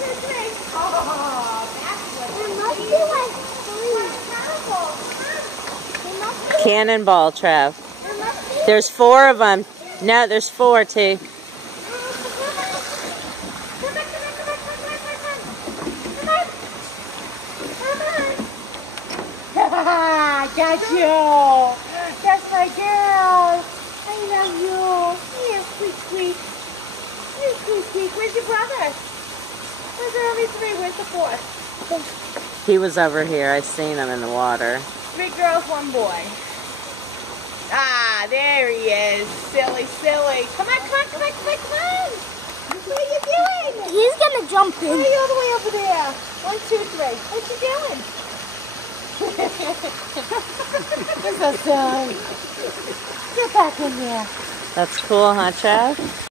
two, three. Oh, that's what There must be like three. There must be. Cannonball, Trev. There must be. There's 4 of them. No, there's 4, T. Got you. That's my girl. I love you. Here, sweet, sweet. Here, sweet, sweet. Where's your brother? Where's the only 3? Where's the 4th? He was over here. I seen him in the water. 3 girls, 1 boy. Ah, there he is. Silly, silly. Come on, come on, come on, come on, come on. What are you doing? He's gonna jump Why are in. you all the way over there? 1, 2, 3. What you doing? You're so silly. Get back in there. That's cool, huh, Trev?